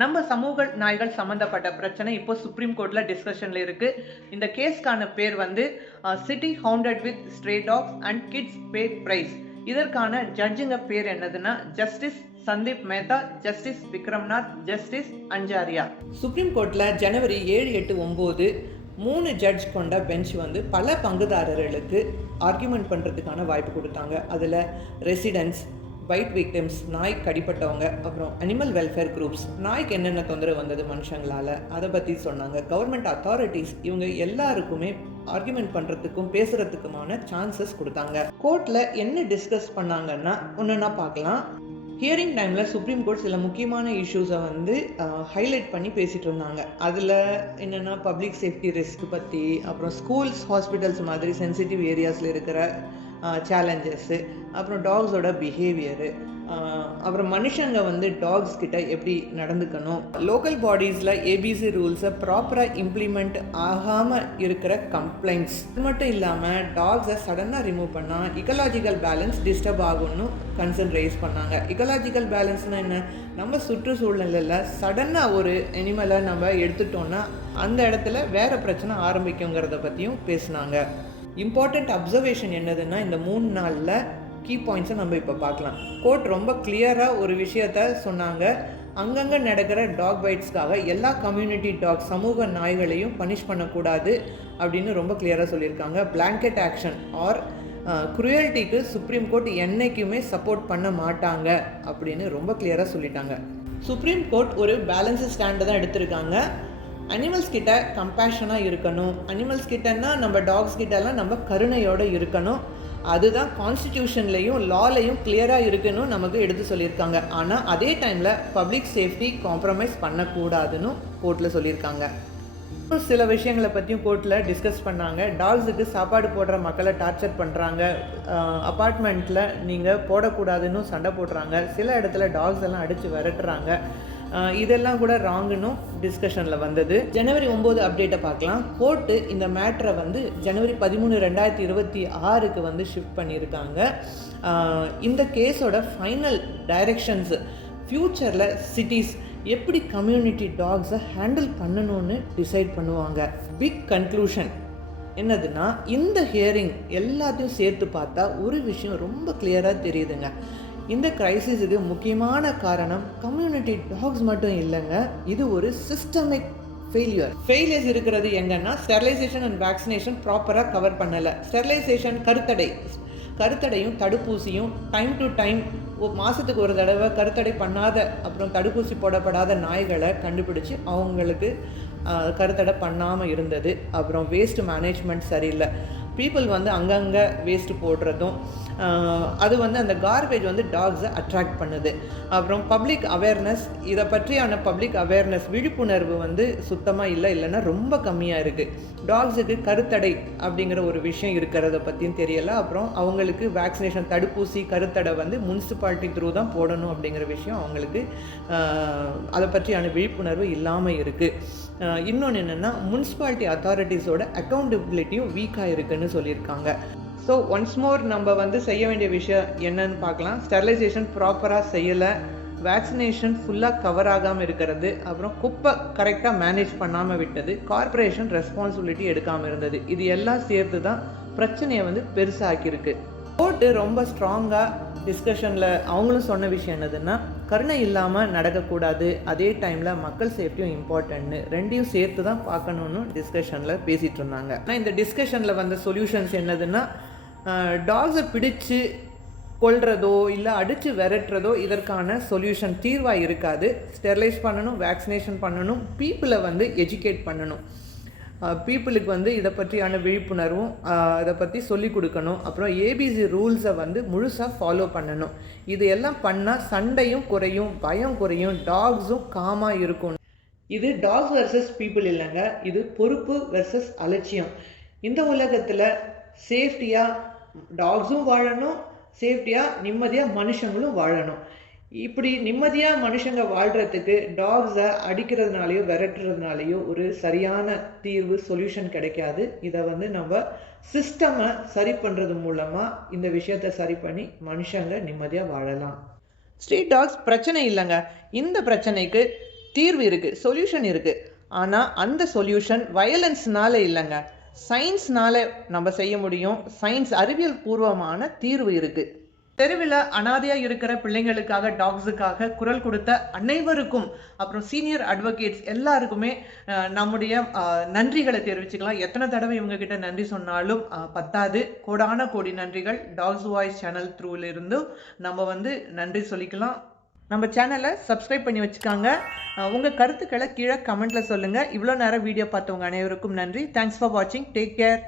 நம்ம சமூக நாய்கள் சம்பந்தப்பட்ட பிரச்சனை இப்போ சுப்ரீம் கோர்ட்ல டிஸ்கஷன்ல இருக்கு. இந்த கேஸ்க்கான பேர் வந்து city haunted with stray dogs and kids pay price. இதற்கான ஜட்ஜுங்க பேர் என்னதுன்னா justice Sandeep Mehta, justice Vikram Nath, justice Anjaria. Supreme கோர்ட்ல ஜனவரி 7, 8, 9 3 ஜட்ஜ் கொண்ட பெஞ்ச் வந்து பல பங்குதாரர்களுக்கு ஆர்கியூமெண்ட் பண்ணுறதுக்கான வாய்ப்பு கொடுத்தாங்க. அதில் ரெசிடென்ட்ஸ், பைட் விக்டிம்ஸ், நாய்க்கு அடிப்பட்டவங்க, அப்புறம் அனிமல் வெல்ஃபேர் குரூப்ஸ், நாய்க்கு என்னென்ன தொந்தரவு வந்தது மனுஷங்களால் அதை பற்றி சொன்னாங்க. கவர்மெண்ட் அத்தாரிட்டிஸ் இவங்க எல்லாருக்குமே ஆர்கியூமெண்ட் பண்ணுறதுக்கும் பேசுகிறதுக்குமான சான்சஸ் கொடுத்தாங்க. கோர்ட்டில் என்ன டிஸ்கஸ் பண்ணாங்கன்னா ஒன்றுன்னா பார்க்கலாம். ஹியரிங் டைமில் சுப்ரீம் கோர்ட் சில முக்கியமான இஷ்யூஸை வந்து ஹைலைட் பண்ணி பேசிகிட்டு இருந்தாங்க. அதில் என்னென்னா பப்ளிக் சேஃப்டி ரிஸ்க் பற்றி, அப்புறம் ஸ்கூல்ஸ், ஹாஸ்பிட்டல்ஸ் மாதிரி சென்சிட்டிவ் ஏரியாஸில் இருக்கிற சேலஞ்சஸ்ஸு, அப்புறம் டாக்ஸோட பிஹேவியரு, அப்புறம் மனுஷங்க வந்து டாக்ஸ் கிட்ட எப்படி நடந்துக்கணும், லோக்கல் பாடிஸில் ஏபிசி ரூல்ஸை ப்ராப்பராக இம்ப்ளிமெண்ட் ஆகாமல் இருக்கிற கம்ப்ளைண்ட்ஸ். இது மட்டும் இல்லாமல் டாக்ஸை சடனாக ரிமூவ் பண்ணால் இக்கலாஜிக்கல் பேலன்ஸ் டிஸ்டர்ப் ஆகும்னு கன்சர்ன் ரைஸ் பண்ணாங்க. இக்கலாஜிக்கல் பேலன்ஸ்னால் என்ன? நம்ம சுற்றுச்சூழலில் சடனாக ஒரு அனிமலை நம்ம எடுத்துட்டோன்னா அந்த இடத்துல வேறு பிரச்சனை ஆரம்பிக்குங்கிறத பற்றியும் பேசினாங்க. இம்பார்ட்டண்ட் அப்சர்வேஷன் என்னதுன்னா இந்த 3 நாளில் கீ பாயிண்ட்ஸை நம்ம இப்போ பார்க்கலாம். கோர்ட் ரொம்ப கிளியராக ஒரு விஷயத்த சொன்னாங்க. அங்கங்கே நடக்கிற டாக் பைட்ஸ்க்காக எல்லா கம்யூனிட்டி டாக் சமூக நாய்களையும் பனிஷ் பண்ணக்கூடாது அப்படின்னு ரொம்ப கிளியராக சொல்லியிருக்காங்க. பிளாங்கெட் ஆக்ஷன் ஆர் குரூயல்ட்டிக்கு சுப்ரீம் கோர்ட் என்றைக்குமே சப்போர்ட் பண்ண மாட்டாங்க அப்படின்னு ரொம்ப கிளியராக சொல்லிட்டாங்க. சுப்ரீம் கோர்ட் ஒரு பேலன்ஸ் ஸ்டாண்டை தான் எடுத்திருக்காங்க. அனிமல்ஸ் கிட்ட கம்பேஷனாக இருக்கணும். அனிமல்ஸ் கிட்டன்னா நம்ம டாக்ஸ் கிட்டலாம் நம்ம கருணையோடு இருக்கணும். அதுதான் கான்ஸ்டிடியூஷன்லேயும் லாலையும் கிளியராக இருக்குன்னு நமக்கு எடுத்து சொல்லியிருக்காங்க. ஆனால் அதே டைமில் பப்ளிக் சேஃப்டி காம்ப்ரமைஸ் பண்ணக்கூடாதுன்னு கோர்ட்டில் சொல்லியிருக்காங்க. சில விஷயங்களை பற்றியும் கோர்ட்டில் டிஸ்கஸ் பண்ணாங்க. டாக்ஸுக்கு சாப்பாடு போடுற மக்களை டார்ச்சர் பண்ணுறாங்க, அப்பார்ட்மெண்ட்டில் நீங்கள் போடக்கூடாதுன்னு சண்டை போடுறாங்க, சில இடத்துல டாக்ஸ் எல்லாம் அடித்து விரட்டுறாங்க. இதெல்லாம் கூட ராங்குன்னு டிஸ்கஷனில் வந்தது. ஜனவரி 9 அப்டேட்டை பார்க்கலாம். கோர்ட்டு இந்த மேட்ரை வந்து ஜனவரி 13, 2026 வந்து ஷிஃப்ட் பண்ணியிருக்காங்க. இந்த கேஸோட ஃபைனல் டைரக்ஷன்ஸ் ஃப்யூச்சரில் சிட்டிஸ் எப்படி கம்யூனிட்டி டாக்ஸை ஹேண்டில் பண்ணணும்னு டிசைட் பண்ணுவாங்க. பிக் கன்க்ளூஷன் என்னதுன்னா இந்த ஹியரிங் எல்லாத்தையும் சேர்த்து பார்த்தா ஒரு விஷயம் ரொம்ப கிளியராக தெரியுதுங்க. இந்த கிரைசிஸுக்கு முக்கியமான காரணம் கம்யூனிட்டி டாக்ஸ் மட்டும் இல்லைங்க, இது ஒரு சிஸ்டமிக் ஃபெயிலியர்ஸ் இருக்கிறது எங்கன்னா ஸ்டெரிலைசேஷன் அண்ட் வேக்சினேஷன் ப்ராப்பராக கவர் பண்ணலை. ஸ்டெரிலைசேஷன் கருத்தடையும் தடுப்பூசியும் டைம் டு டைம் மாதத்துக்கு ஒரு தடவை கருத்தடை பண்ணாத அப்புறம் தடுப்பூசி போடப்படாத நாய்களை கண்டுபிடிச்சி அவங்களுக்கு கருத்தடை பண்ணாமல் இருந்தது. அப்புறம் வேஸ்ட் மேனேஜ்மெண்ட் சரியில்லை. பீப்புள் வந்து அங்கங்கே வேஸ்ட்டு போடுறதும் அது வந்து அந்த கார்பேஜ் வந்து டாக்ஸை அட்ராக்ட் பண்ணுது. அப்புறம் பப்ளிக் அவேர்னஸ், இதை பற்றியான பப்ளிக் அவேர்னஸ் விழிப்புணர்வு வந்து சுத்தமாக இல்லைன்னா ரொம்ப கம்மியாக இருக்குது. டாக்ஸுக்கு கருத்தடை அப்படிங்கிற ஒரு விஷயம் இருக்கிறத பற்றியும் தெரியலை. அப்புறம் அவங்களுக்கு வேக்சினேஷன் தடுப்பூசி கருத்தடை வந்து முனிசிபாலிட்டி த்ரூ தான் போடணும் அப்படிங்கிற விஷயம் அவங்களுக்கு அதை பற்றியான விழிப்புணர்வு இல்லாமல் இருக்குது. இன்னொன்று என்னென்னா முனிசிபாலிட்டி அத்தாரிட்டிஸோட அக்கௌண்டபிலிட்டியும் வீக்காக இருக்குன்னு சொல்லியிருக்காங்க. ஸோ ஒன்ஸ் மோர் நம்ம வந்து செய்ய வேண்டிய விஷயம் என்னன்னு பார்க்கலாம். ஸ்டெரிலைசேஷன் ப்ராப்பராக செய்யலை, வேக்சினேஷன் ஃபுல்லாக கவர் ஆகாமல் இருக்கிறது, அப்புறம் குப்பை கரெக்டாக மேனேஜ் பண்ணாமல் விட்டது, கார்ப்பரேஷன் ரெஸ்பான்சிபிலிட்டி எடுக்காமல் இருந்தது. இது எல்லாம் சேர்த்து தான் பிரச்சனையை வந்து பெருசாக்கியிருக்கு. கோர்ட்டு ரொம்ப ஸ்ட்ராங்காக டிஸ்கஷனில் அவங்களும் சொன்ன விஷயம் என்னதுன்னா கருணை இல்லாமல் நடக்கக்கூடாது, அதே டைமில் மக்கள் சேஃப்டியும் இம்பார்ட்டன்ட்னு ரெண்டையும் சேர்த்து தான் பார்க்கணுன்னு டிஸ்கஷனில் பேசிகிட்டு இருந்தாங்க. ஆனால் இந்த டிஸ்கஷனில் வந்த சொல்யூஷன்ஸ் என்னதுன்னா டாக்ஸை பிடிச்சு கொல்றதோ இல்லை அடித்து விரட்டுறதோ இதற்கான சொல்யூஷன் தீர்வாக இருக்காது. ஸ்டெரிலைஸ் பண்ணணும், வேக்சினேஷன் பண்ணணும், பீப்புளை வந்து எஜுகேட் பண்ணணும், பீப்புளுக்கு வந்து இதை பற்றியான விழிப்புணர்வும் இதை பற்றி சொல்லிக் கொடுக்கணும். அப்புறம் ஏபிசி ரூல்ஸை வந்து முழுசாக ஃபாலோ பண்ணணும். இது எல்லாம் பண்ணால் சண்டையும் குறையும், பயம் குறையும், டாக்ஸும் காமாக இருக்கும். இது டாக்ஸ் வெர்சஸ் பீப்புள் இல்லைங்க, இது பொறுப்பு வெர்சஸ் அலட்சியம். இந்த உலகத்தில் சேஃப்டியாக டாக்ஸும் வாழணும், சேஃப்டியாக நிம்மதியாக மனுஷங்களும் வாழணும். இப்படி நிம்மதியாக மனுஷங்க வாழ்கிறதுக்கு டாக்ஸை அடிக்கிறதுனாலையோ விரட்டுறதுனாலையோ ஒரு சரியான தீர்வு சொல்யூஷன் கிடைக்காது. இதை வந்து நம்ம சிஸ்டமை சரி பண்ணுறது மூலமாக இந்த விஷயத்தை சரி பண்ணி மனுஷங்க நிம்மதியாக வாழலாம். ஸ்ட்ரீட் டாக்ஸ் பிரச்சனை இல்லைங்க. இந்த பிரச்சனைக்கு தீர்வு இருக்கு, சொல்யூஷன் இருக்கு. ஆனா அந்த சொல்யூஷன் வயலன்ஸ்னால இல்லைங்க, சயின்ஸ்னால நம்ம செய்ய முடியும். சயின்ஸ் அறிவியல் பூர்வமான தீர்வு இருக்கு. தெருவில் அனாதையா இருக்கிற பிள்ளைங்களுக்காக, டாக்ஸுக்காக குரல் கொடுத்த அனைவருக்கும், அப்புறம் சீனியர் அட்வொகேட்ஸ் எல்லாருக்குமே நம்முடைய நன்றிகளை தெரிவிச்சுக்கலாம். எத்தனை தடவை இவங்க கிட்ட நன்றி சொன்னாலும் பத்தாது. கோடான கோடி நன்றிகள். டாக்ஸ் வாய்ஸ் சேனல் த்ரூல இருந்து நம்ம நன்றி சொல்லிக்கலாம். நம்ம சேனலை சப்ஸ்கிரைப் பண்ணி வச்சுக்காங்க. உங்க கருத்துக்களை கீழே கமெண்ட்ல சொல்லுங்க. இவ்வளோ நேரம் வீடியோ பார்த்தவங்க அனைவருக்கும் நன்றி. தேங்க்ஸ் ஃபார் வாட்சிங். Take care.